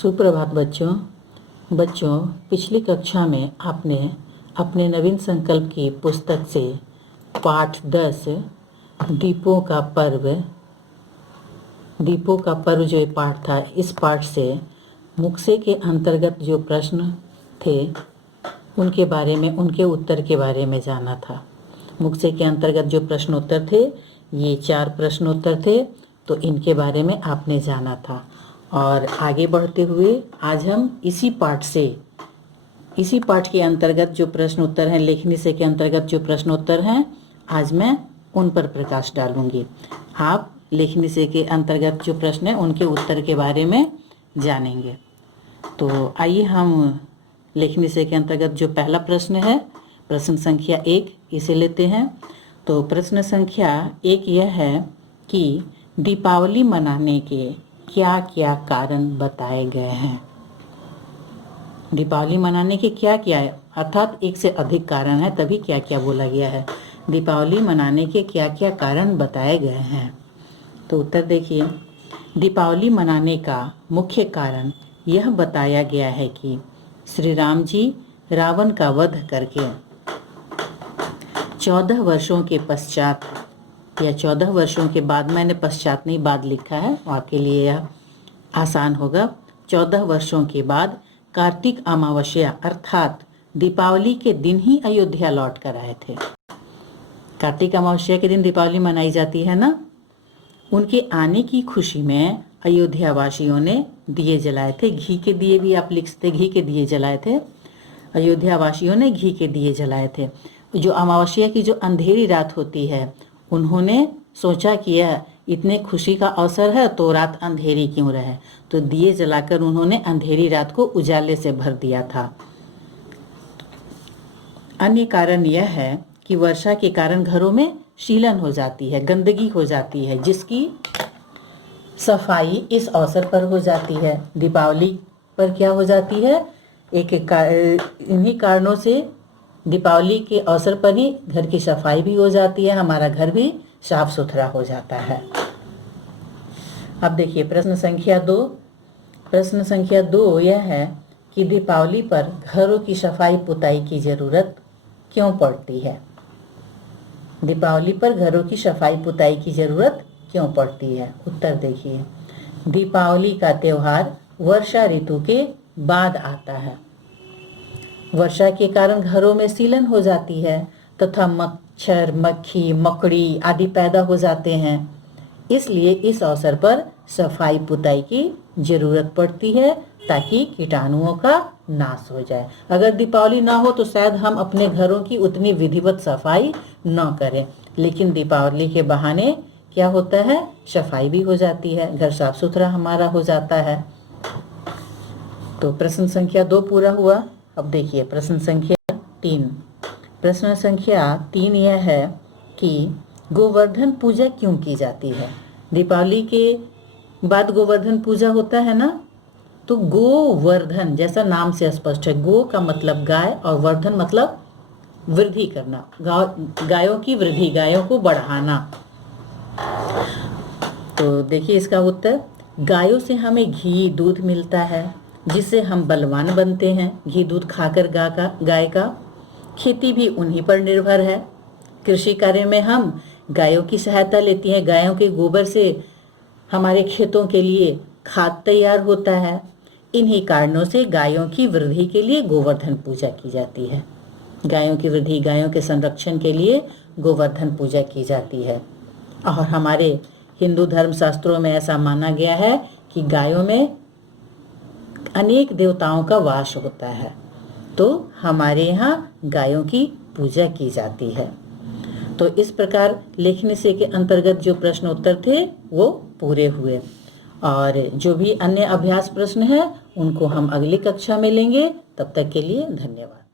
सुप्रभात बच्चों पिछली कक्षा में आपने अपने नवीन संकल्प की पुस्तक से पाठ 10 दीपों का पर्व जो पाठ था, इस पाठ से मुक्से के अंतर्गत जो प्रश्न थे उनके बारे में, उनके उत्तर के बारे में जाना था। मुक्से के अंतर्गत जो प्रश्नोत्तर थे, ये 4 प्रश्नोत्तर थे, तो इनके बारे में आपने जाना था। और आगे बढ़ते हुए आज हम इसी पाठ के अंतर्गत जो प्रश्न उत्तर हैं, लेखनी से के अंतर्गत जो प्रश्नोत्तर हैं, आज मैं उन पर प्रकाश डालूंगी। आप लेखनी से के अंतर्गत जो प्रश्न हैं उनके उत्तर के बारे में जानेंगे। तो आइए हम लेखनी से के अंतर्गत जो पहला प्रश्न है, प्रश्न संख्या 1, इसे लेते हैं। तो प्रश्न संख्या 1 यह है कि दीपावली मनाने के क्या क्या कारण बताए गए हैं। दीपावली मनाने के क्या क्या है, अर्थात एक से अधिक कारण है, तभी क्या क्या बोला गया है। दीपावली मनाने के क्या क्या कारण बताए गए हैं। तो उत्तर देखिए, दीपावली मनाने का मुख्य कारण यह बताया गया है कि श्री राम जी रावण का वध करके 14 वर्षों के पश्चात या 14 वर्षों के बाद, मैंने पश्चात नहीं बाद लिखा है, आपके लिए यह आसान होगा। 14 वर्षों के बाद कार्तिक अमावस्या अर्थात दीपावली के दिन ही अयोध्या लौट कर आए थे। कार्तिक अमावस्या के दिन दीपावली मनाई जाती है ना। उनके आने की खुशी में अयोध्या वासियों ने दिए जलाए थे। घी के दिए भी आप लिख सकते, घी के दिए जलाए थे। अयोध्या वासियों ने घी के दिए जलाए थे। जो अमावस्या की जो अंधेरी रात होती है, उन्होंने सोचा कि यह इतने खुशी का अवसर है तो रात अंधेरी क्यों रहे, तो दिए जलाकर उन्होंने अंधेरी रात को उजाले से भर दिया था। अन्य कारण यह है कि वर्षा के कारण घरों में शीलन हो जाती है, गंदगी हो जाती है, जिसकी सफाई इस अवसर पर हो जाती है। दीपावली पर क्या हो जाती है, इन्हीं कारणों से दीपावली के अवसर पर ही घर की सफाई भी हो जाती है, हमारा घर भी साफ सुथरा हो जाता है। अब देखिए प्रश्न संख्या 2। प्रश्न संख्या 2 यह है कि दीपावली पर घरों की सफाई पुताई की जरूरत क्यों पड़ती है। दीपावली पर घरों की सफाई पुताई की जरूरत क्यों पड़ती है। उत्तर देखिए, दीपावली का त्योहार वर्षा ऋतु के बाद आता है। वर्षा के कारण घरों में सीलन हो जाती है तथा मच्छर, मक्खी, मकड़ी आदि पैदा हो जाते हैं। इसलिए इस अवसर पर सफाई पुताई की जरूरत पड़ती है ताकि कीटाणुओं का नाश हो जाए। अगर दीपावली ना हो तो शायद हम अपने घरों की उतनी विधिवत सफाई न करें, लेकिन दीपावली के बहाने क्या होता है, सफाई भी हो जाती है, घर साफ सुथरा हमारा हो जाता है। तो प्रश्न संख्या 2 पूरा हुआ। अब देखिए प्रश्न संख्या 3। प्रश्न संख्या 3 यह है कि गोवर्धन पूजा क्यों की जाती है। दीपावली के बाद गोवर्धन पूजा होता है ना, तो गोवर्धन जैसा नाम से स्पष्ट है, गो का मतलब गाय और वर्धन मतलब वृद्धि करना, गायों की वृद्धि, गायों को बढ़ाना। तो देखिए इसका उत्तर, गायों से हमें घी दूध मिलता है जिससे हम बलवान बनते हैं। घी दूध खाकर गाय का खेती भी उन्हीं पर निर्भर है। कृषि कार्य में हम गायों की सहायता लेती हैं। गायों के गोबर से हमारे खेतों के लिए खाद तैयार होता है। इन्हीं कारणों से गायों की वृद्धि के लिए गोवर्धन पूजा की जाती है। गायों की वृद्धि, गायों के संरक्षण के लिए गोवर्धन पूजा की जाती है। और हमारे हिंदू धर्म शास्त्रों में ऐसा माना गया है कि गायों में अनेक देवताओं का वास होता है, तो हमारे यहाँ गायों की पूजा की जाती है। तो इस प्रकार लेखनी से के अंतर्गत जो प्रश्न उत्तर थे वो पूरे हुए, और जो भी अन्य अभ्यास प्रश्न है उनको हम अगली कक्षा में लेंगे। तब तक के लिए धन्यवाद।